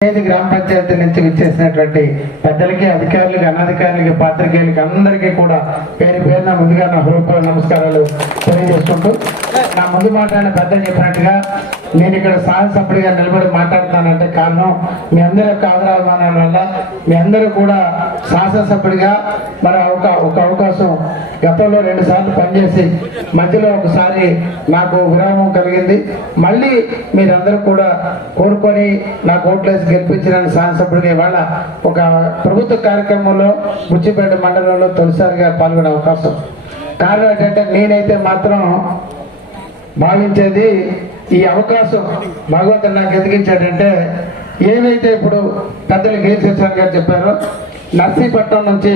ఐదు గ్రామ పంచాయతీ నుంచి విచ్చేసినటువంటి పెద్దలకి అధికారులకి అనధికారులకి పాత్రికేయులకి అందరికీ కూడా పేరు పేరున ముందుగా నా హృదయపూర్వ నమస్కారాలు తెలియజేసుకుంటూ నా ముందు మాట్లాడిన పెద్ద చెప్పినట్టుగా నేను ఇక్కడ సాహసపడిగా నిలబడి మాట్లాడుతానంటే కారణం మీ అందరి యొక్క ఆదరాభిమానాల వల్ల మీ అందరూ కూడా శాసనసభ్యుడిగా మరి ఒక ఒక అవకాశం గతంలో రెండు సార్లు పనిచేసి మధ్యలో ఒకసారి నాకు విరామం కలిగింది. మళ్ళీ మీరందరూ కూడా కోరుకొని నాకు ఓట్లేసి గెలిపించిన శాసనసభ్యుడిగా ఇవాళ ఒక ప్రభుత్వ కార్యక్రమంలో బుచ్చిపేట మండలంలో తొలిసారిగా పాల్గొనే అవకాశం. కారణం ఏంటంటే నేనైతే మాత్రం భావించేది ఈ అవకాశం భగవంతుడు నాకు ఎదిగించాడంటే ఏవైతే ఇప్పుడు పెద్దలు కేసీఆర్ గారు చెప్పారో నర్సీపట్నం నుంచి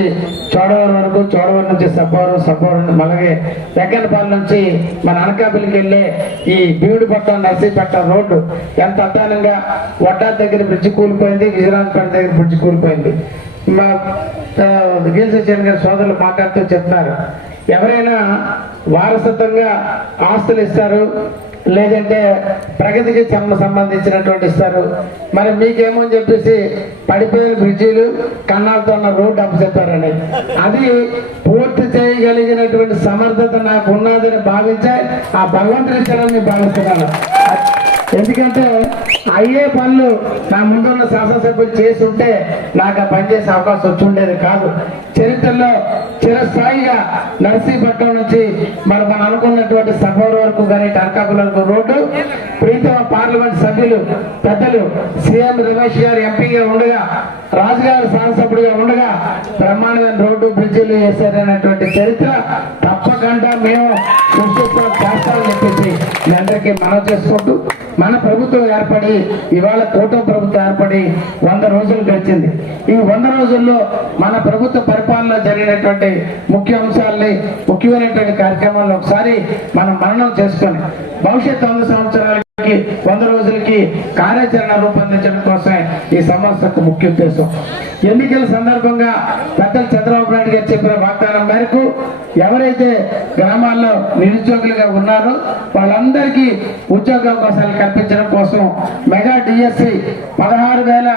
చోడవరం వరకు చోడవరం నుంచి సబ్బవరం సబ్బవరం అలాగే వెంకన్నపాలెం నుంచి మన అనకాపల్లికి వెళ్ళే ఈ బీవుడిపట్నం నర్సీపట్నం రోడ్డు ఎంత అద్దానంగా వడ్డా దగ్గర బ్రిడ్జి కూలిపోయింది విజయనాథపేట దగ్గర బ్రిడ్జి కూలిపోయింది. మా గీల్సెన్ గారి సోదరులు మాట్లాడుతూ చెప్తున్నారు. ఎవరైనా వారసత్వంగా ఆస్తులు ఇస్తారు లేదంటే ప్రగతికి సంబ- సంబంధించినటువంటి ఇస్తారు. మరి మీకేమో అని చెప్పేసి పడిపోయిన బ్రిడ్జీలు కన్నాలతో ఉన్న రోడ్డు అప్పచెప్పారని. అది పూర్తి చేయగలిగినటువంటి సమర్థత నాకు ఉన్నదని భావించే ఆ భగవంతుని ఇచ్చారని భావిస్తున్నాను. ఎందుకంటే అయ్యే పనులు నా ముందున్న శాసనసభ్యులు చేసి ఉంటే నాకు ఆ పనిచేసే అవకాశం వచ్చి ఉండేది కాదు. చరిత్రలో చిరస్థాయిగా నర్సీపట్నం నుంచి మరి మనం అనుకున్నటువంటి సఫర్ వరకు కానీ టర్కాపుల వరకు రోడ్డు ప్రీతమ పార్లమెంట్ సభ్యులు పెద్దలు సీఎం రమేష్ గారు ఎంపీగా ఉండగా రాజుగారు శాసనసభ్యుడిగా ఉండగా బ్రహ్మాండమైన రోడ్డు బ్రిడ్జిలు వేశారనేటువంటి చరిత్ర తప్పకుండా మేము సృష్టిస్తాం చెప్పేసి మీ అందరికీ మనం చేసుకుంటూ మన ప్రభుత్వం ఏర్పడి ఇవాళ కూటమి ప్రభుత్వం ఏర్పడి వంద రోజులు గడిచింది. ఈ వంద రోజుల్లో మన ప్రభుత్వ పరిపాలన జరిగినటువంటి ముఖ్య అంశాలని ముఖ్యమైనటువంటి కార్యక్రమాలను ఒకసారి మనం మననం చేసుకొని భవిష్యత్ వంద సంవత్సరాలు వంద రోజులకి కార్యాచరణ రూపొందించడం కోసమే ఈ సంస్థకు ముఖ్య ఉద్దేశం. ఎన్నికల సందర్భంగా పెద్దలు చంద్రబాబు నాయుడు గారు చెప్పిన వాగ్దానం మేరకు ఎవరైతే గ్రామాల్లో నిరుద్యోగులుగా ఉన్నారో వాళ్ళందరికీ ఉద్యోగ అవకాశాలు కల్పించడం కోసం మెగా డిఎస్సి పదహారు వేల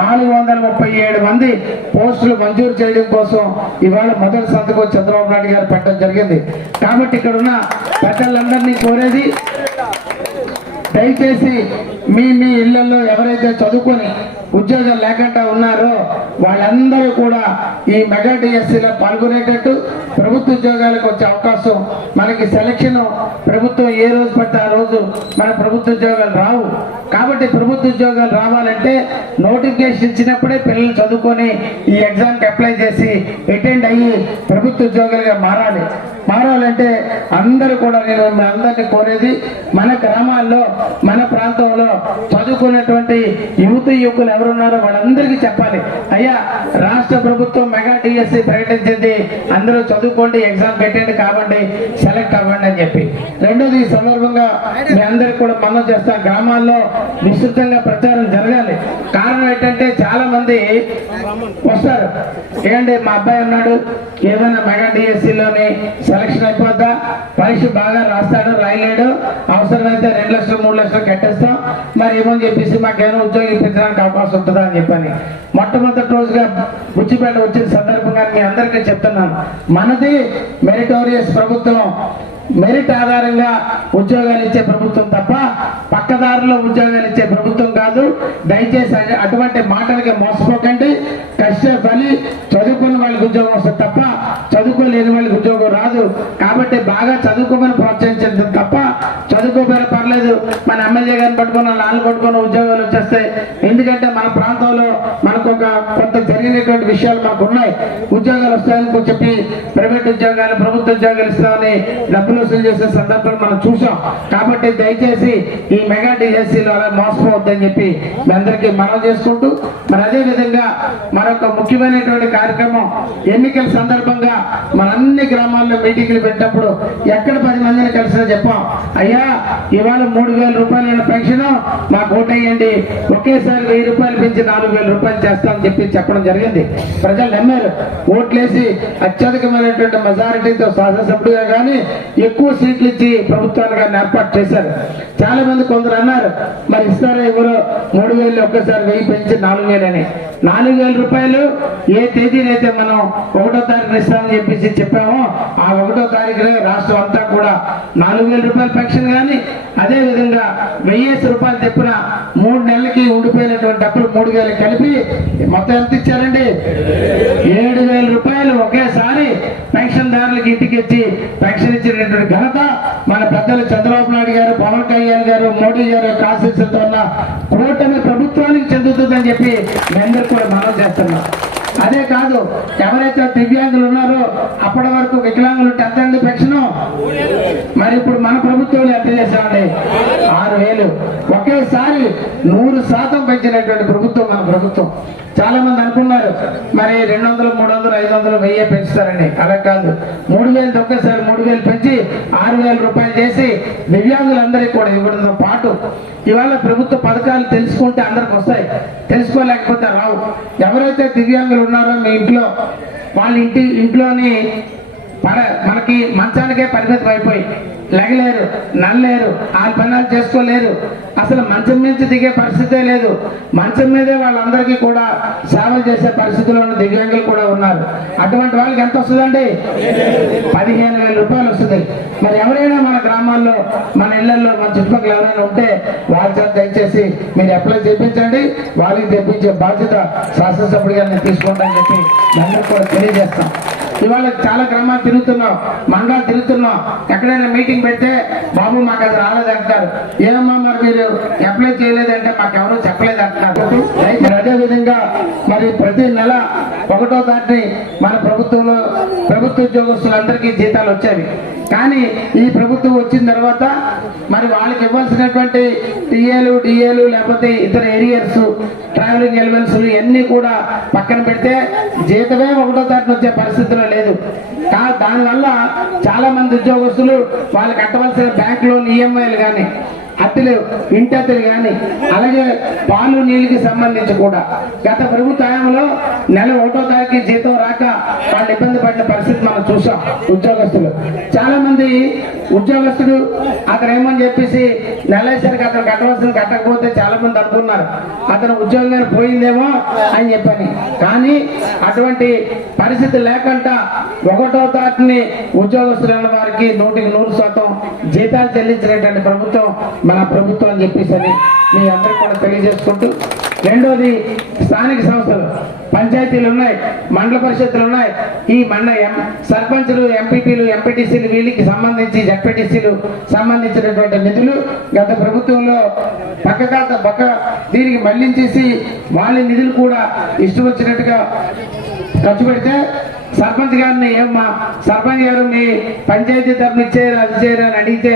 నాలుగు వందల ముప్పై ఏడు మంది పోస్టులు మంజూరు చేయడం కోసం ఇవాళ మొదటి సంతకం చంద్రబాబు నాయుడు గారు పెట్టడం జరిగింది. కాబట్టి ఇక్కడ ఉన్న పెద్దలందరినీ కోరేది దయచేసి మీ మీ ఇళ్ళలో ఎవరైతే చదువుకొని ఉద్యోగం లేకుండా ఉన్నారో వాళ్ళందరూ కూడా ఈ మెగా డిఎస్సిలో పాల్గొనేటట్టు ప్రభుత్వ ఉద్యోగాలకు వచ్చే అవకాశం మనకి సెలక్షన్ ప్రభుత్వం ఏ రోజు పడితే ఆ రోజు మన ప్రభుత్వ ఉద్యోగాలు రావు. కాబట్టి ప్రభుత్వ ఉద్యోగాలు రావాలంటే నోటిఫికేషన్ ఇచ్చినప్పుడే పిల్లలు చదువుకొని ఈ ఎగ్జామ్కి అప్లై చేసి అటెండ్ అయ్యి ప్రభుత్వ ఉద్యోగాలుగా మారాలి. మారాలంటే అందరూ కూడా నేను మీ అందరినీ కోరేది మన గ్రామాల్లో మన ప్రాంతంలో చదువుకున్నటువంటి యువత యువకులు ఎవరున్నారో వాళ్ళందరికీ చెప్పాలి. అయ్యా రాష్ట్ర ప్రభుత్వం మెగా డిఎస్సి ప్రకటించింది. అందరూ చదువుకోండి ఎగ్జామ్ పెట్టండి కావండి సెలెక్ట్ అవ్వండి అని చెప్పి. రెండోది ఈ సందర్భంగా మీ అందరికి కూడా మనం చేస్తాం గ్రామాల్లో విస్తృతంగా ప్రచారం జరగాలి. కారణం ఏంటంటే చాలా మంది వస్తారు. ఏంటి మా అబ్బాయి ఉన్నాడు ఏదైనా మెగా డిఎస్సిలోని సెలక్షన్ అయిపోద్దా? పరీక్ష బాగా రాస్తాడు రాయలేడు? అవసరమైతే రెండు లక్షలు మూడు లక్షలు కట్టేస్తాం. మరి ఏమని చెప్పేసి మాకేమైనా ఉద్యోగం ఇప్పించడానికి అవకాశం ఉంటుందా అని చెప్పని. మొట్టమొదటి రోజుగా బుచ్చిపేట వచ్చిన సందర్భంగా మీ అందరికీ చెప్తున్నాను. మనది మెరిటోరియస్ ప్రభుత్వం. మెరిట్ ఆధారంగా ఉద్యోగాలు ఇచ్చే ప్రభుత్వం తప్ప పక్కదారుల్లో ఉద్యోగాలు ఇచ్చే ప్రభుత్వం కాదు. దయచేసి అటువంటి మాటలకి మోసపోకండి. కష్టపడి చదువుకున్న వాళ్ళకి ఉద్యోగం వస్తుంది తప్ప చదువుకోలేని వాళ్ళకి ఉద్యోగం రాదు. కాబట్టి బాగా చదువుకోమని ప్రోత్సహించండి తప్ప చదువుకోపోయినా పర్లేదు మన ఎమ్మెల్యే గారిని పట్టుకున్న నాలుగు పట్టుకున్న ఉద్యోగాలు వచ్చేస్తాయి ఎందుకంటే మన ప్రాంతంలో మనకు ఒక కొంత జరిగినటువంటి విషయాలు మాకు ఉన్నాయి ఉద్యోగాలు వస్తాయని చెప్పి ప్రైవేట్ ఉద్యోగాలు ప్రభుత్వ ఉద్యోగాలు ఇస్తామని డబ్బులు వసూలు చేసే సందర్భాలు మనం చూసాం కాబట్టి దయచేసి ఈ మెగా డిఎస్సీలో అలా మోసపోవద్దని చెప్పి మీ అందరికీ మనం చేసుకుంటూ మరి అదే విధంగా మరొక ముఖ్యమైనటువంటి కార్యక్రమం ఎన్నికల సందర్భంగా మన అన్ని గ్రామాల్లో మీటింగ్లు పెట్టినప్పుడు ఎక్కడ పది మందిని కలిసినా చెప్పాం. అయ్యా ఇవాళ మూడు వేల రూపాయలైన పెన్షన్ మాకు ఓటేయండి. ఒకేసారి వెయ్యి రూపాయలు పెంచి నాలుగు వేల రూపాయలు చేస్తాం చేస్తామని చెప్పి చెప్పడం జరిగింది. ప్రజలు నమ్మారు. ఓట్లేసి అత్యధికమైనటువంటి మెజారిటీతో శాసనసభ్యుడిగా కానీ ఎక్కువ సీట్లు ఇచ్చి ప్రభుత్వాన్ని కానీ ఏర్పాటు చేశారు. చాలా మంది కొందరు అన్నారు మరి ఇస్తారా ఎవరో మూడు వేలు ఒక్కసారి వెయ్యి పెంచి నాలుగు వేలని నాలుగు వేల రూపాయలు ఏ తేదీనైతే మనం ఒకటో తారీఖు ఇస్తామని చెప్పేసి చెప్పామో ఆ ఒకటో తారీఖున రాష్ట్రం అంతా కూడా నాలుగు వేల రూపాయల పెన్షన్ కానీ అదే విధంగా వెయ్యేసి రూపాయలు తెప్పున మూడు నెలలకి ఉండిపోయినటువంటి డబ్బులు మూడు వేలు కలిపి మొత్తం ఎంత ఇచ్చారండి ఏడు వేల రూపాయలు ఒకేసారి పెన్షన్ దారులకు ఇంటికి ఇచ్చి పెన్షన్ ఇచ్చినటువంటి ఘనత మన పెద్దలు చంద్రబాబు నాయుడు గారు పవన్ కళ్యాణ్ గారు మోడీ గారు ఆశీస్సులతో ఉన్న కూటమి ప్రభుత్వానికి చెందుతుందని చెప్పి మేందరూ కూడా మనం చేస్తున్నాం. అదే కాదు ఎవరైతే దివ్యాంగులు ఉన్నారో అప్పటి వరకు వికలాంగులు ఉంటే ఎంత అండి పెన్షన్? మరి ఇప్పుడు మన ప్రభుత్వం ఎంత చేశామండి? ఆరు వేలు. ఒకేసారి నూరు శాతం పెంచినటువంటి ప్రభుత్వం మన ప్రభుత్వం. చాలా మంది అనుకున్నారు. మరి రెండు వందలు మూడు వందలు ఐదు వందలు వెయ్యి పెంచుతారని. అలా కాదు. మూడు వేలు ఒకేసారి మూడు వేలు పెంచి ఆరు వేల రూపాయలు చేసి దివ్యాంగులందరికీ కూడా ఇవ్వడంతో పాటు ఇవాళ ప్రభుత్వ పథకాలు తెలుసుకుంటే అందరికి వస్తాయి. తెలుసుకోలేకపోతే రావు. ఎవరైతే దివ్యాంగులు ఉన్నారో మీ ఇంట్లో వాళ్ళ ఇంటి ఇంట్లోని మన మనకి మంచానికే పరిమితం అయిపోయి లెగలేరు నల్లలేరు ఆ పనులు చేసుకోలేరు. అసలు మంచం మీద దిగే పరిస్థితే లేదు. మంచం మీదే వాళ్ళందరికీ కూడా సేవలు చేసే పరిస్థితిలో ఉన్న దివ్యాంగులు కూడా ఉన్నారు. అటువంటి వాళ్ళకి ఎంత వస్తుందండి? పదిహేను వేల రూపాయలు వస్తుంది. మరి ఎవరైనా మన గ్రామాల్లో మన ఇళ్ళలో మన చుట్టుపక్కల ఎవరైనా ఉంటే వాళ్ళ చేత దయచేసి మీరు అప్లై చేయించండి. వాళ్ళకి తెప్పించే బాధ్యత శాసనసభ్యుడిగా నేను తీసుకుంటానని చెప్పి అందరూ కూడా తెలియజేస్తాం. ఇవాళ చాలా గ్రామాలు తిరుగుతున్నాం మండలాలు తిరుగుతున్నాం. ఎక్కడైనా మీటింగ్ పెడితే బాబు మాకు అది రాలేదంటారు. ఏమమ్మా మరి మీరు అప్లై చేయలేదంటే మాకు ఎవరూ చెప్పలేదు అంటున్నారు అయితే అదే విధంగా మరి ప్రతి నెల ఒకటో తారీఖు మన ప్రభుత్వంలో ప్రభుత్వ ఉద్యోగస్తులందరికీ జీతాలు వచ్చేవి. కానీ ఈ ప్రభుత్వం వచ్చిన తర్వాత మరి వాళ్ళకి ఇవ్వాల్సినటువంటి టీఏలు డిఏలు లేకపోతే ఇతర ఏరియర్స్ ట్రావెలింగ్ ఎలిమెంట్స్ ఇవన్నీ కూడా పక్కన పెడితే జీతమే ఒకటో తారీఖు వచ్చే పరిస్థితిలో లేదు. కా దానివల్ల చాలా మంది ఉద్యోగస్తులు వాళ్ళు కట్టవలసిన బ్యాంక్ లోన్ ఈఎంఐలు కానీ అద్దెలు ఇంటి కానీ అలాగే పాలు నీళ్ళకి సంబంధించి కూడా. గత ప్రభుత్వ హయాంలో నెల ఒకటో తారీఖు జీతం రాక వాళ్ళు ఇబ్బంది పడిన పరిస్థితి మనం చూసాం ఉద్యోగస్తులు. చాలా మంది ఉద్యోగస్తుడు అతను ఏమని చెప్పేసి నెలసరికి అతను కట్టవలసిన కట్టకపోతే చాలా మంది అనుకున్నారు. అతను ఉద్యోగం పోయిందేమో అని చెప్పని. కానీ అటువంటి పరిస్థితి లేకుండా ఒకటో తారీఖుని ఉద్యోగస్తులు వారికి నూటికి నూరు శాతం జీతాలు చెల్లించినటువంటి ప్రభుత్వం మన ప్రభుత్వం అని చెప్పేసి అని మీ అందరికి కూడా తెలియజేసుకుంటూ రెండోది స్థానిక సంస్థలు పంచాయతీలు ఉన్నాయి మండల పరిషత్తులు ఉన్నాయి. ఈ మండ ఎం- సర్పంచులు ఎంపీపీలు ఎంపీటీసీలు వీళ్ళకి సంబంధించి జడ్పీటీసీలు సంబంధించినటువంటి నిధులు గత ప్రభుత్వంలో పక్క కాత పక్క దీనికి మళ్ళించేసి వాళ్ళ నిధులు కూడా ఇష్టం వచ్చినట్టుగా ఖర్చు పెడితే సర్పంచ్ గారిని ఏమ్మా సర్పంచ్ గారు మీ పంచాయతీ తరఫున ఇచ్చేయరు అది చేయరు అని అడిగితే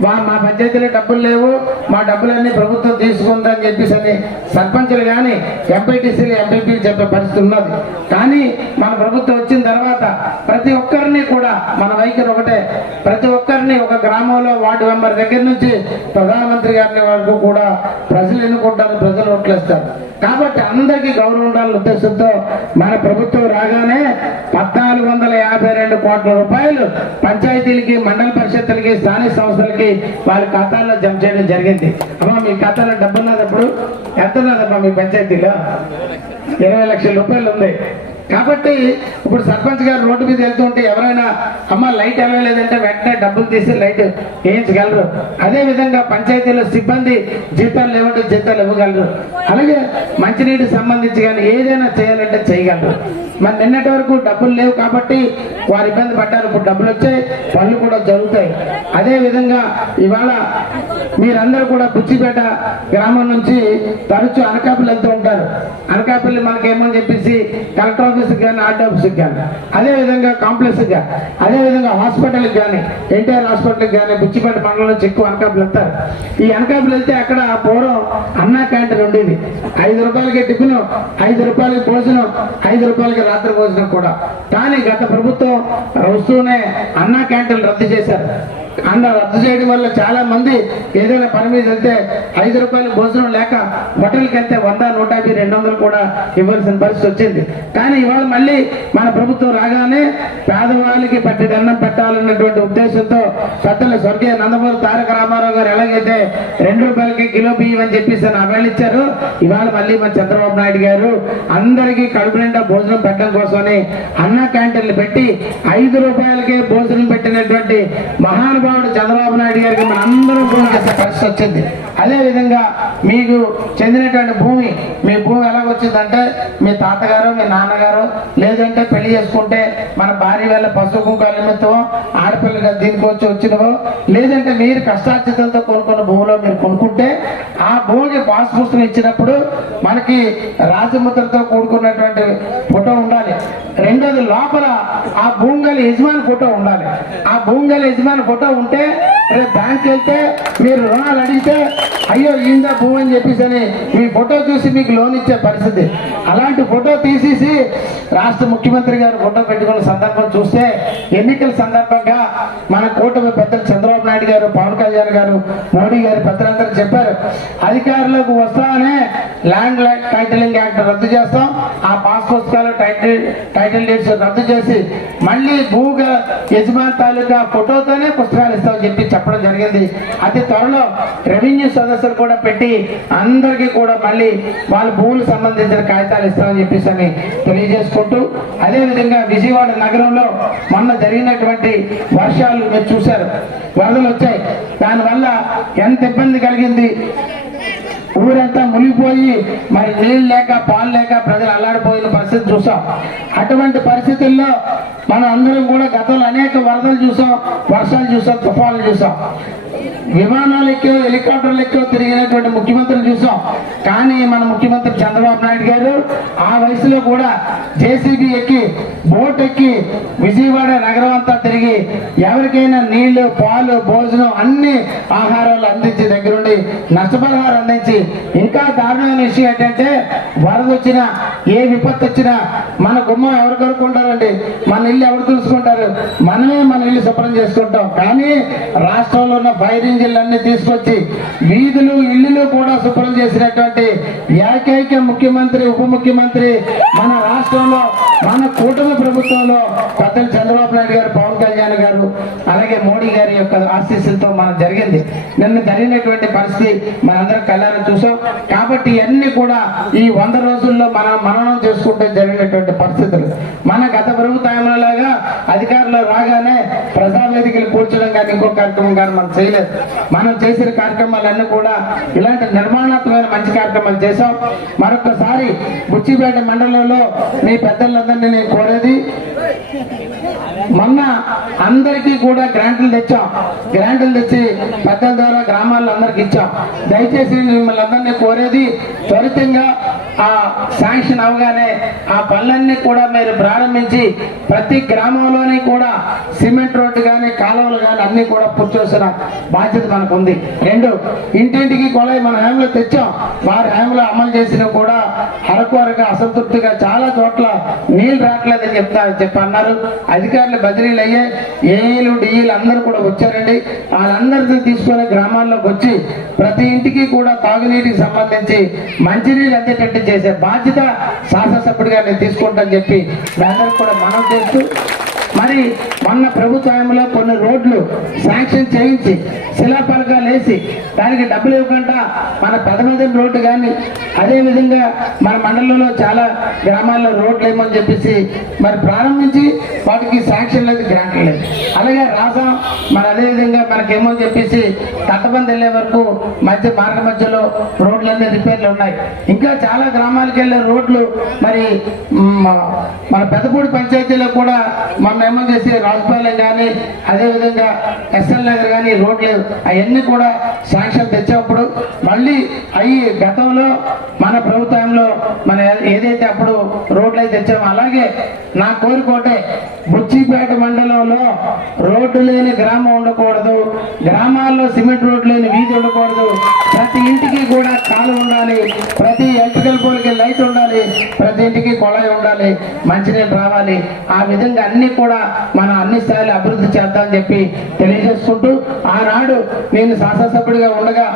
మా మా పంచాయతీలో డబ్బులు లేవు మా డబ్బులన్నీ ప్రభుత్వం తీసుకుందని చెప్పేసి అని సర్పంచులు కానీ ఎంపీటీసీలు ఎంపీపీలు చెప్పే పరిస్థితి ఉన్నది. కానీ మన ప్రభుత్వం వచ్చిన తర్వాత ప్రతి ఒక్క మన వైఖరి ఒకటే. ప్రతి ఒక్కరిని ఒక గ్రామంలో వార్డు మెంబర్ దగ్గర నుంచి ప్రధానమంత్రి గారిని వరకు కూడా ప్రజలు ఎన్నుకుంటారు ప్రజలు ఓట్లేస్తారు. కాబట్టి అందరికీ గౌరవం ఉండాలనే ఉద్దేశంతో మన ప్రభుత్వం రాగానే పద్నాలుగు వందల యాభై రెండు కోట్ల రూపాయలు పంచాయతీలకి మండల పరిషత్తులకి స్థానిక సంస్థలకి వాళ్ళ ఖాతాల్లో జమ చేయడం జరిగింది. అమ్మా మీ ఖాతాలో డబ్బున్నదప్పుడు ఎంత ఉన్నదమ్మా మీ పంచాయతీలో? ఇరవై లక్షల రూపాయలు ఉంది. కాబట్టి ఇప్పుడు సర్పంచ్ గారు రోడ్డు మీద వెళ్తుంటే ఎవరైనా అమ్మ లైట్ లేదంటే వెంటనే డబ్బులు తీసి లైట్ వేయించగలరు. అదేవిధంగా పంచాయతీలో సిబ్బంది జీతాలు లేవంటే జీతాలు ఇవ్వగలరు. అలాగే మంచినీటికి సంబంధించి కానీ ఏదైనా చేయాలంటే చేయగలరు. మరి నిన్నటి వరకు డబ్బులు లేవు కాబట్టి వారు ఇబ్బంది పడ్డారు. ఇప్పుడు డబ్బులు వచ్చాయి పనులు కూడా జరుగుతాయి. అదేవిధంగా ఇవాళ మీరందరూ కూడా బుచ్చిపేట గ్రామం నుంచి తరచూ అనకాపల్లి వెళ్తూ ఉంటారు. అనకాపల్లి మనకేమని చెప్పేసి కలెక్టర్ ఆఫీస్కి కానీ ఆర్టీ కానీ అదే విధంగా కాంప్లెక్స్కి కానీ అదే విధంగా హాస్పిటల్కి కానీ ఎన్టీఆర్ హాస్పిటల్కి కానీ బుచ్చిపేట మండలం నుంచి ఎక్కువ అనకాపల్లి వెళ్తారు ఈ అనకాపులు వెళ్తే అక్కడ పూర్వం అన్నా క్యాంటీన్ ఉండేది. ఐదు రూపాయలకి టిఫిన్ ఐదు రూపాయలకి భోజనం ఐదు రూపాయలకి రాత్రి భోజనం కూడా. కానీ గత ప్రభుత్వం వస్తూనే అన్నా క్యాంటీన్ రద్దు చేశారు. అన్న రద్దు చేయడం వల్ల చాలా మంది ఏదైనా పని మీద వెళ్తే ఐదు రూపాయలు భోజనం లేక హోటల్కి వెళ్తే వంద నూట యాభై రెండు వందలు కూడా ఇవ్వాల్సిన పరిస్థితి వచ్చింది. కానీ ఇవాళ మళ్ళీ మన ప్రభుత్వం రాగానే పేదవాళ్ళకి పట్టి దండం పెట్టాలన్నటువంటి ఉద్దేశంతో పెద్దలు స్వర్గీయ నందమూరి తారక రామారావు గారు ఎలాగైతే రెండు రూపాయలకి కిలో బియ్యం అని చెప్పేసి అవేళ ఇచ్చారు ఇవాళ మళ్ళీ మన చంద్రబాబు నాయుడు గారు అందరికీ కడుపు నిండా భోజనం పెట్టడం కోసమని అన్న క్యాంటీన్లు పెట్టి ఐదు రూపాయలకే భోజనం పెట్టినటువంటి మహానుభావుడు చంద్రబాబు నాయుడు గారికి మనందరం కూడా చేసే పరిస్థితి వచ్చింది. అదే విధంగా మీకు చెందినటువంటి భూమి మీ భూమి ఎలాగొచ్చిందంటే మీ తాతగారు మీ నాన్నగారు లేదంటే పెళ్ళి చేసుకుంటే మన భార్య వల్ల పసుపు కుంకాల నిమిత్తం ఆడపిల్లగా దీనికి వచ్చి వచ్చినవో లేదంటే మీరు కష్టార్జితంతో కొనుక్కున్న భూమిలో మీరు కొనుక్కుంటే ఆ భూమికి పాస్ పుస్తకం ఇచ్చినప్పుడు మనకి రాజముద్రతో కూడుకున్నటువంటి ఫోటో ఉండాలి. రెండోది లోపల ఆ భూమి గల యజమాని ఫోటో ఉండాలి. ఆ భూమి గల యజమాని ఫోటో ఉంటే రేపు బ్యాంక్ వెళ్తే మీరు రుణాలు అడిగితే అయ్యో ఈందా భూమి అని చెప్పేసి అని మీ ఫోటో చూసి మీకు లోన్ ఇచ్చే పరిస్థితి. అలాంటి ఫోటో తీసేసి రాష్ట్ర ముఖ్యమంత్రి గారు ఫోటో పెట్టుకున్న సందర్భం చూస్తే ఎన్నికల సందర్భంగా మన కూటమి పెద్దలు చంద్రబాబు నాయుడు గారు పవన్ కళ్యాణ్ గారు మోడీ గారు పెద్దలందరూ చెప్పారు అధికారులకు వస్తానే ల్యాండ్ టైటిలింగ్ యాక్ట్ రద్దు చేస్తాం. ఆ పాస్ పుస్తకాలు టైటిల్ టైటిల్ డేట్స్ రద్దు చేసి మళ్ళీ భూగా యజమాని తాలూకా ఫోటోతోనే పుస్తకాలు ఇస్తామని చెప్పి చెప్పడం జరిగింది. అతి త్వరలో రెవెన్యూ సదస్సులు కూడా పెట్టి అందరికీ కూడా మళ్ళీ వాళ్ళ భూములకు సంబంధించిన కాగితాలు ఇస్తామని చెప్పేసి అని తెలియజేసుకుంటూ అదేవిధంగా విజయవాడ నగరంలో మొన్న జరిగినటువంటి వర్షాలు మీరు చూశారు. వరదలు వచ్చాయి. దానివల్ల ఎంత ఇబ్బంది కలిగింది? ఊరంతా మునిగిపోయి మరి నీళ్ళు లేక పాలు లేక ప్రజలు అల్లాడిపోయిన పరిస్థితి చూసాం. అటువంటి పరిస్థితుల్లో మనం అందరం కూడా గతంలో అనేక వరదలు చూసాం వర్షాలు చూసాం తుఫాన్లు చూసాం. విమానాలు ఎక్కో హెలికాప్టర్లు ఎక్కో తిరిగినటువంటి ముఖ్యమంత్రిని చూసాం. కానీ మన ముఖ్యమంత్రి చంద్రబాబు నాయుడు గారు ఆ వయసులో కూడా జేసీబీ ఎక్కి బోట్ ఎక్కి విజయవాడ నగరం అంతా తిరిగి ఎవరికైనా నీళ్ళు పాలు భోజనం అన్ని ఆహారాలు అందించి దగ్గరుండి నష్టపరిహారం అందించి ఇంకా దారుణమైన విషయం ఏంటంటే వరద వచ్చినా ఏ విపత్తు వచ్చినా మన గుమ్మం ఎవరు కనుక్కుంటారండి మన ఇల్లు ఎవరు తెలుసుకుంటారు మనమే మన ఇల్లు శుభ్రం చేసుకుంటాం. కానీ రాష్ట్రంలో ఉన్న ఫైర్ ఇంజిన్లన్నీ అన్ని తీసుకొచ్చి వీధులు ఇల్లులు కూడా శుభ్రం చేసినటువంటి ఏకైక ముఖ్యమంత్రి ఉప ముఖ్యమంత్రి మన రాష్ట్రంలో మన కూటమి ప్రభుత్వంలో పెద్దలు చంద్రబాబు నాయుడు గారు పవన్ కళ్యాణ్ గారు అలాగే మోడీ గారి యొక్క ఆశీస్సులతో మనం జరిగింది. నిన్న జరిగినటువంటి పరిస్థితి మనందరం కళ్యాణం చూసాం కాబట్టి ఇవన్నీ కూడా ఈ వంద రోజుల్లో మనం మననం చేసుకుంటే జరిగినటువంటి పరిస్థితులు. మన గత ప్రభుత్వంలో లాగా అధికారులు రాగానే ప్రజావేదికలు కూర్చడం కానీ ఇంకో కార్యక్రమం కానీ మనం చేయలేదు. మనం చేసిన కార్యక్రమాలన్నీ కూడా ఇలాంటి నిర్మాణాత్మకమైన మంచి కార్యక్రమాలు చేశాం. మరొకసారి బుచ్చిపేట మండలంలో మీ పెద్దలందరినీ నేను కోరేది మొన్న అందరికీ కూడా గ్రాంట్లు తెచ్చాం. గ్రాంట్లు తెచ్చి పెద్దల ద్వారా గ్రామాల్లో అందరికి ఇచ్చాం. దయచేసి మిమ్మల్ని అందరినీ కోరేది త్వరితంగా ఆ శాంక్షన్ అవగానే ఆ పనులన్నీ కూడా మీరు ప్రారంభించి ప్రతి గ్రామంలోని కూడా సిమెంట్ రోడ్డు కానీ కాలువలు కానీ అన్నీ కూడా పూర్తి చేసిన బాధ్యత మనకు ఉంది రెండు ఇంటింటికి కొలై మన హ్యాంలో తెచ్చాం. వారి హ్యాంలో అమలు చేసిన కూడా అరకొరగా అసంతృప్తిగా చాలా చోట్ల నీళ్ళు రావట్లేదని చెప్తారని చెప్పి అన్నారు అధికారులు బదిలీలు అయ్యాయి. ఏఈలు డిఈలు అందరూ కూడా వచ్చారండి. వాళ్ళందరినీ తీసుకొని గ్రామాల్లోకి వచ్చి ప్రతి ఇంటికి కూడా తాగునీటికి సంబంధించి మంచినీళ్ళు అందేటట్టు చేసే బాధ్యత శాసనసభ్యుడిగా నేను తీసుకుంటానని చెప్పి మీ అందరికి కూడా మనం చేస్తూ మరి మొన్న ప్రభుత్వంలో కొన్ని రోడ్లు శాంక్షన్ చేయించి శిలాపలకాలు వేసి దానికి డబ్బులు ఇవ్వకుండా మన పెదమదం రోడ్డు కానీ అదేవిధంగా మన మండలంలో చాలా గ్రామాల్లో రోడ్లు ఏమని చెప్పేసి మరి ప్రారంభించి వాటికి శాంక్షన్ లేదు గ్రాంట్ లేదు. అలాగే రాసాం మరి అదేవిధంగా మనకేమో చెప్పేసి తట్టబంది వెళ్ళే వరకు మధ్య మార్గ మధ్యలో రోడ్లన్నీ రిపేర్లు ఉన్నాయి. ఇంకా చాలా గ్రామాలకు వెళ్ళే రోడ్లు మరి మన పెద్దపూడి పంచాయతీలో కూడా మొన్న ఏమో చేసే రాజపాలెం కానీ అదేవిధంగా ఎస్ఎల్ నగర్ కానీ రోడ్లు అవన్నీ కూడా శాంక్షన్ తెచ్చినప్పుడు మళ్ళీ అవి గతంలో మన ప్రభుత్వంలో మన ఏదైతే అప్పుడు రోడ్లు అయితే తెచ్చామో అలాగే నా కోరుకోటే బుచ్చిపేట మండలంలో రోడ్డు లేని గ్రామం ఉండకూడదు గ్రామాల్లో సిమెంట్ రోడ్డు లేని వీధి ఉండకూడదు ప్రతి ఇంటికి కూడా కాలు ఉండాలి ప్రతి ఎలక్ట్రికల్ పోల్కి లైట్ ఉండాలి ప్రతి ఇంటికి కొళాయి ఉండాలి మంచినీళ్ళు రావాలి. ఆ విధంగా అన్ని కూడా మన అన్ని స్థాయిలు అభివృద్ధి చేద్దామని చెప్పి తెలియజేసుకుంటూ ఆనాడు నేను శాసనసభ్యుడిగా ఉండగా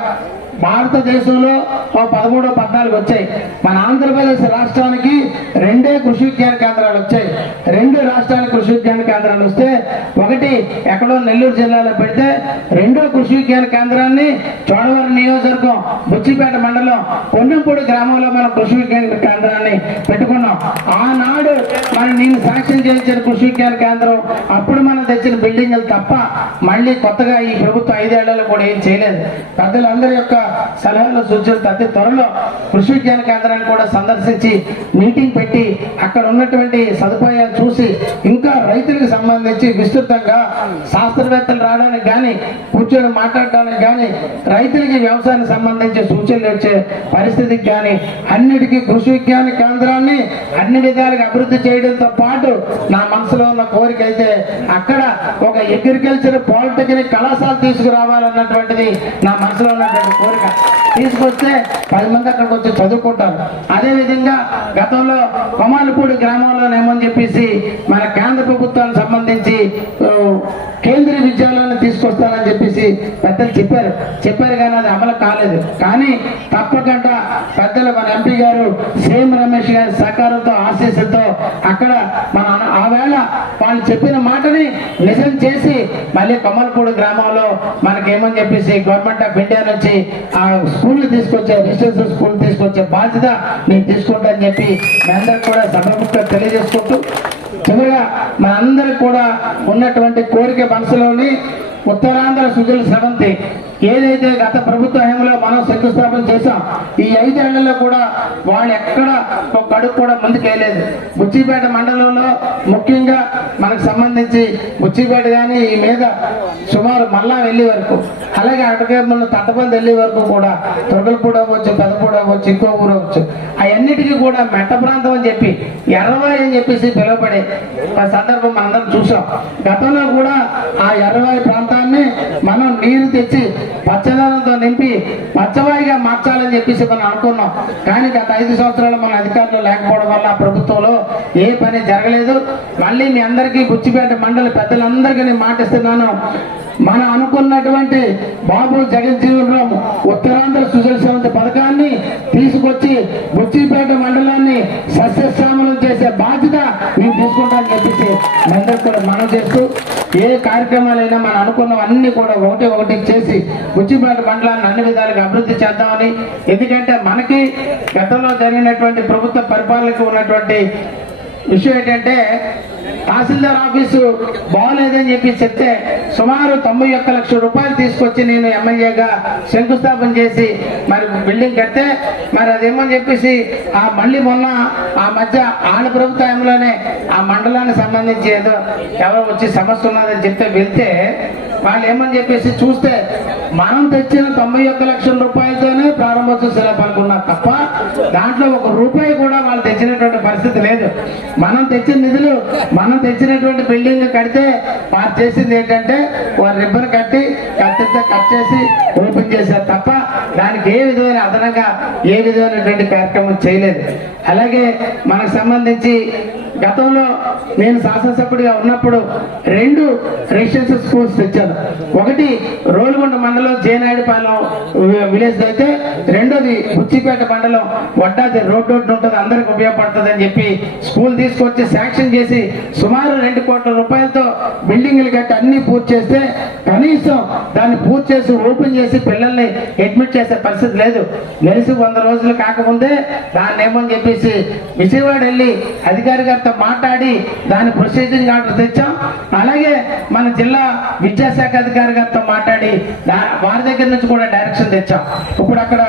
భారతదేశంలో ఓ పదమూడో పద్నాలుగు వచ్చాయి. మన ఆంధ్రప్రదేశ్ రాష్ట్రానికి రెండే కృషి విజ్ఞాన కేంద్రాలు వచ్చాయి. రెండు రాష్ట్రానికి కృషి విజ్ఞాన కేంద్రాలు వస్తే ఒకటి ఎక్కడో నెల్లూరు జిల్లాలో పెడితే రెండో కృషి విజ్ఞాన కేంద్రాన్ని చోడవరం నియోజకవర్గం బుచ్చిపేట మండలం పొన్నంపూడి గ్రామంలో మనం కృషి విజ్ఞాన కేంద్రాన్ని పెట్టుకున్నాం ఆనాడు మనం నేను సాక్ష్యం కృషి కేంద్రం. అప్పుడు మనం తెచ్చిన బిల్డింగ్లు తప్ప మళ్ళీ కొత్తగా ఈ ప్రభుత్వం ఐదేళ్ళలో కూడా ఏం చేయలేదు. పెద్దలందరి యొక్క సలహాలు సూచనలు అతి త్వరలో కృషి విజ్ఞాన కేంద్రాన్ని కూడా సందర్శించి మీటింగ్ పెట్టి అక్కడ ఉన్నటువంటి సదుపాయాలు చూసి ఇంకా రైతులకు సంబంధించి విస్తృతంగా శాస్త్రవేత్తలు రావడానికి కానీ కూర్చొని మాట్లాడడానికి కానీ రైతులకి వ్యవసాయానికి సంబంధించి సూచనలు వచ్చే పరిస్థితికి కానీ అన్నిటికీ కృషి విజ్ఞాన కేంద్రాన్ని అన్ని విధాలుగా అభివృద్ధి చేయడంతో పాటు నా మనసులో ఉన్న కోరిక అయితే అక్కడ ఒక అగ్రికల్చర్ పాలిటెక్నిక్ కళాశాల తీసుకురావాలన్నటువంటిది నా మనసులో ఉన్నటువంటి కోరిక. తీసుకొస్తే పది మంది అక్కడికి వచ్చి చదువుకుంటారు. అదే విధంగా గతంలో కొమాలపూడి గ్రామంలోనేమని చెప్పేసి మన కేంద్ర ప్రభుత్వానికి సంబంధించి కేంద్రీయ విద్యాలయాన్ని తీసుకొస్తానని చెప్పేసి పెద్దలు చెప్పారు. చెప్పారు కానీ అది అమలు కాలేదు. కానీ తప్పకుండా పెద్దలు మన ఎంపీ గారు సీఎం రమేష్ గారి సహకారంతో ఆశీస్సులతో అక్కడ మన ఆవేళ వాళ్ళు చెప్పిన మాటని నిజం చేసి మళ్ళీ కొమ్మలపూడి గ్రామంలో మనకేమని చెప్పేసి గవర్నమెంట్ ఆఫ్ ఇండియా నుంచి ఆ స్కూల్ తీసుకొచ్చే రెసిడెన్షియల్ స్కూల్ తీసుకొచ్చే బాధ్యత నేను తీసుకుంటానని చెప్పి మీ అందరికి కూడా సభముఖంగా తెలియజేసుకుంటూ చివరిగా మనందరికి కూడా ఉన్నటువంటి కోరిక మనసులోని ఉత్తరాంధ్ర సుజల స్రవంతి. ఏదైతే గత ప్రభుత్వ హయాంలో మనం శంకుస్థాపన చేశాం ఈ ఐదేళ్ళలో కూడా వాళ్ళు ఎక్కడ ఒక అడుగు కూడా ముందుకెళ్ళలేదు. బుచ్చిపేట మండలంలో ముఖ్యంగా మనకు సంబంధించి బుచ్చిపేట కానీ ఈ మీద సుమారు మల్లా వెళ్ళే వరకు అలాగే అటకే మన తట్టబంది వెళ్ళే వరకు కూడా తొగలపూడ అవ్వచ్చు పెదపూడ అవ్వచ్చు ఇంకో ఊరు అవ్వచ్చు. అవన్నిటికీ కూడా మెట్ట ప్రాంతం అని చెప్పి ఎర్రవాయి అని చెప్పేసి పిలువబడే ఆ సందర్భం మనందరం చూసాం గతంలో కూడా ఆ ఎర్రవాయి ప్రాంతాన్ని మనం నీరు తెచ్చి పచ్చదనంతో నింపి పచ్చవాయిగా మార్చాలని చెప్పేసి మనం అనుకున్నాం. కానీ గత ఐదు సంవత్సరాలు మన అధికారులు లేకపోవడం వల్ల ప్రభుత్వంలో ఏ పని జరగలేదు. మళ్ళీ మీ అందరికీ గుచ్చిపేట మండలి పెద్దలందరికీ నేను మాటిస్తున్నాను. మనం అనుకున్నటువంటి బాబు జగజ్జీవన్ రామ్ ఉత్తరాంధ్ర సుజల సేవంతి పథకాన్ని తీసుకొచ్చి బుచ్చిపేట మండలాన్ని సస్యశ్యామలం చేసే బాధ్యత ఈ అందరికీ కూడా మనం చేస్తూ ఏ కార్యక్రమాలైనా మనం అనుకున్నవన్నీ కూడా ఒకటి ఒకటి చేసి బుచ్చిపేట మండలాన్ని అన్ని విధాలుగా అభివృద్ధి చేద్దామని. ఎందుకంటే మనకి గతంలో జరిగినటువంటి ప్రభుత్వ పరిపాలనకు ఉన్నటువంటి విషయం ఏంటంటే తహసీల్దార్ ఆఫీసు బాగోలేదని చెప్పి చెప్తే సుమారు తొంభై ఒక్క లక్షల రూపాయలు తీసుకొచ్చి నేను ఎమ్మెల్యేగా శంకుస్థాపన చేసి మరి బిల్డింగ్ కడితే మరి అదేమని చెప్పేసి ఆ మళ్ళీ మొన్న ఆ మధ్య ఆడ ప్రభుత్వంలోనే ఆ మండలానికి సంబంధించి ఏదో ఎవరో వచ్చి సమస్య ఉన్నదని చెప్తే వెళ్తే వాళ్ళు ఏమని చెప్పేసి చూస్తే మనం తెచ్చిన తొంభై ఒక్క లక్షల రూపాయలతోనే ప్రారంభోత్సవ శిలాప అనుకున్నారు తప్ప దాంట్లో ఒక రూపాయి కూడా వాళ్ళు తెచ్చినటువంటి పరిస్థితి లేదు. మనం తెచ్చిన నిధులు మనం తెచ్చినటువంటి బిల్డింగ్ కడితే వారు చేసింది ఏంటంటే వారు రిబ్బన్ కట్టి కత్తితో కట్ చేసి ఓపెన్ చేశారు తప్ప దానికి ఏ విధమైన అదనంగా ఏ విధమైనటువంటి కార్యక్రమం చేయలేదు. అలాగే మనకు సంబంధించి గతంలో నేను శాసనసభ్యుడిగా ఉన్నప్పుడు రెండు రెసిడెన్షియల్ స్కూల్స్ తెచ్చాను. ఒకటి రోలుగుంట మండలం జేనాయుడుపాలెం విలేజ్ అయితే రెండోది బుచ్చిపేట మండలం వడ్డాది రోడ్ రోడ్డు ఉంటుంది అందరికి ఉపయోగపడుతుంది అని చెప్పి స్కూల్ తీసుకొచ్చి శాంక్షన్ చేసి సుమారు రెండు కోట్ల రూపాయలతో బిల్డింగ్లు కట్టి అన్ని పూర్తి చేస్తే కనీసం దాన్ని పూర్తి చేసి ఓపెన్ చేసి పిల్లల్ని అడ్మిట్ చేసే పరిస్థితి లేదు. గెలిసి వంద రోజులు కాకముందే దాన్ని ఏమని చెప్పేసి విజయవాడ వెళ్ళి అధికారి గారితో మాట్లాడి దాని ప్రొసీజింగ్ ఆర్డర్ తెచ్చాం. అలాగే మన జిల్లా విద్యాశాఖ అధికారి గారితో మాట్లాడి వారి దగ్గర నుంచి కూడా డైరెక్షన్ తెచ్చాం. ఇప్పుడు అక్కడ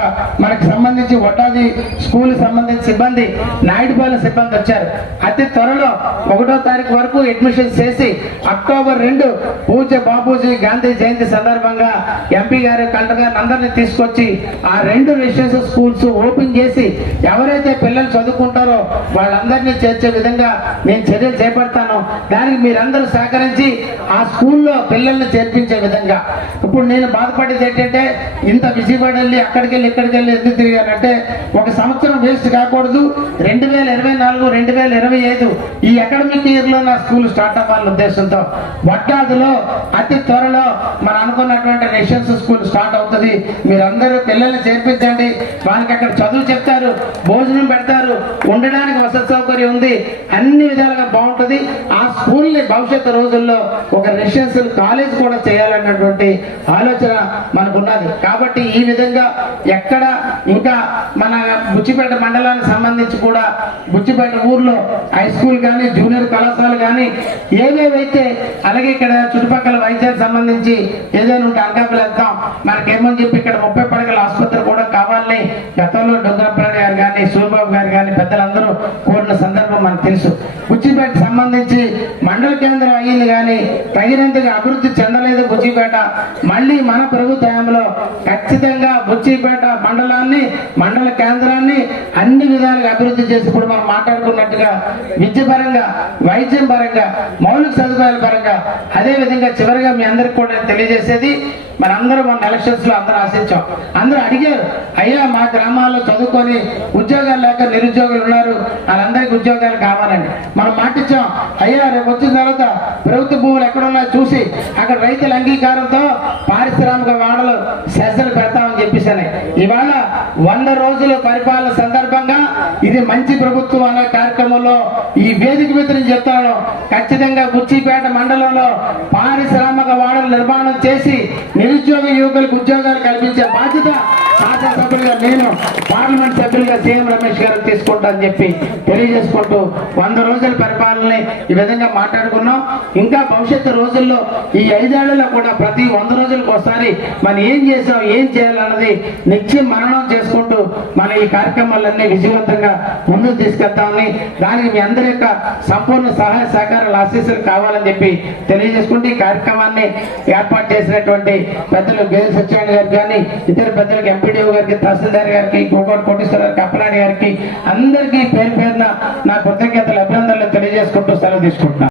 మనకు సంబంధించి వడ్డాది స్కూల్ సంబంధించి సిబ్బంది నాయుడుపాలెం సిబ్బంది వచ్చారు. అతి త్వరలో ఒకటో తారీఖు వరకు అడ్మిషన్ చేసి అక్టోబర్ రెండు పూజ బాపూజీ గాంధీ జయంతి సందర్భంగా ఎంపీ గారు కలెక్టర్ గారు అందరినీ తీసుకొచ్చి ఆ రెండు రెసిడెన్షియల్ స్కూల్స్ ఓపెన్ చేసి ఎవరైతే పిల్లలు చదువుకుంటారో వాళ్ళందరినీ చేర్చే విధంగా నేను చర్యలు చేపడతాను దానికి మీరందరూ సహకరించి ఆ స్కూల్లో పిల్లల్ని చేర్పించే విధంగా. ఇప్పుడు నేను బాధపడేది ఏంటంటే ఇంత విజయవాడ వెళ్ళి అక్కడికి వెళ్ళి ఇక్కడికి వెళ్ళి ఎందుకు తిరిగానంటే ఒక సంవత్సరం వేస్ట్ కాకూడదు. రెండు వేల ఇరవై నాలుగు రెండు వేల ఇరవై ఐదు ఈ అకాడమిక్ ఇయర్లో నా స్కూల్ స్టార్ట్ అవ్వాలన్న ఉద్దేశంతో వడ్డాదిలో అతి త్వరలో మనం అనుకున్నటువంటి నేషన్స్ స్కూల్ స్టార్ట్ అవుతుంది. మీరందరూ పిల్లల్ని చేర్పించండి. వాళ్ళకి అక్కడ చదువు చెప్తారు భోజనం పెడతారు ఉండడానికి వసతి సౌకర్యం ఉంది. అన్ని విధాలుగా బాగుంటుంది. ఆ స్కూల్ని భవిష్యత్తు రోజుల్లో ఒక రెసిడెన్షియల్ కాలేజ్ కూడా చేయాలన్నటువంటి ఆలోచన మనకు ఉన్నది కాబట్టి ఈ విధంగా ఎక్కడ ఇంకా మన బుచ్చిపేట మండలానికి సంబంధించి కూడా బుచ్చిపేట ఊర్లో హై స్కూల్ కానీ జూనియర్ కళాశాల కానీ ఏవేవైతే అలాగే ఇక్కడ చుట్టుపక్కల వైద్యానికి సంబంధించి ఏదైనా ఉంటే అనకాపల్లి వెళ్తాం. మనకేమని చెప్పి ఇక్కడ ముప్పై పడకల ఆసుపత్రి కూడా కావాలని గతంలో డొంగరప్రాణి గారు కానీ సూర్యబాబు గారు కానీ పెద్దలందరూ కోరిన సందర్భం మనకు తెలుసు. బుచ్చిపేట సంబంధించి మండల కేంద్రం అయ్యింది కానీ తగినంతగా అభివృద్ధి చెందలేదు బుచ్చిపేట. మళ్ళీ మన ప్రభుత్వంలో ఖచ్చితంగా బుచ్చిపేట మండలాన్ని మండల కేంద్రాన్ని అన్ని విధాలుగా అభివృద్ధి చేసి ఇప్పుడు మనం మాట్లాడుకున్నట్టుగా విద్య పరంగా వైద్యం పరంగా మౌలిక సదుపాయాల పరంగా అదే విధంగా చివరిగా మీ అందరికి కూడా నేను తెలియజేసేది మనందరం మన ఎలక్షన్స్లో అందరూ ఆశించాం. అందరూ అడిగారు అయ్యా మా గ్రామాల్లో చదువుకొని ఉద్యోగాలు లేక నిరుద్యోగులు ఉన్నారు వాళ్ళందరికీ ఉద్యోగాలు కావాలండి. మనం మాటిచ్చాం అయ్యా రేపు వచ్చిన తర్వాత ప్రభుత్వ భూములు ఎక్కడున్నా చూసి అక్కడ రైతుల అంగీకారంతో పారిశ్రామిక వాడలు సెస్సులు పెడతామని చెప్పేసాను ఇవాళ వంద రోజుల పరిపాలన సందర్భంగా ఇది మంచి ప్రభుత్వం అనే కార్యక్రమంలో ఈ వేదిక మీద నేను చెప్తాను. ఖచ్చితంగా బుచ్చిపేట మండలంలో పారిశ్రామిక వాడలు నిర్మాణం చేసి నిరుద్యోగ యువకులకు ఉద్యోగాలు కల్పించే బాధ్యత శాసనసభ్యులుగా నేను పార్లమెంట్ సభ్యులుగా సీఎం రమేష్ గారు తీసుకుంటా అని చెప్పి తెలియజేసుకుంటూ వంద రోజుల పరిపాలనని ఈ విధంగా మాట్లాడుకున్నాం. ఇంకా భవిష్యత్తు రోజుల్లో ఈ ఐదేళ్ళలో కూడా ప్రతి వంద రోజులకు ఒకసారి మనం ఏం చేసాం ఏం చేయాలన్నది నిత్యం మరణం చేసుకుంటూ మన ఈ కార్యక్రమాలన్నీ విజయవంతంగా ముందుకు తీసుకెళ్తామని దానికి మీ అందరి యొక్క సంపూర్ణ సహాయ సహకారాలు ఆశీస్సులు కావాలని చెప్పి తెలియజేసుకుంటూ ఈ కార్యక్రమాన్ని ఏర్పాటు చేసినటువంటి పెద్దలు గేల్ సత్యనారాయణ గారు కానీ ఇతర పెద్దలకు ఎంపీడీఓ గారికి తహసీల్దార్ గారికి కోకోటి కోటేశ్వర గారికి అప్పలాడి గారికి అందరికీ పేరు పేరున నా కృతజ్ఞతలు అభినందనలు తెలియజేసుకుంటూ సెలవు తీసుకుంటున్నాను.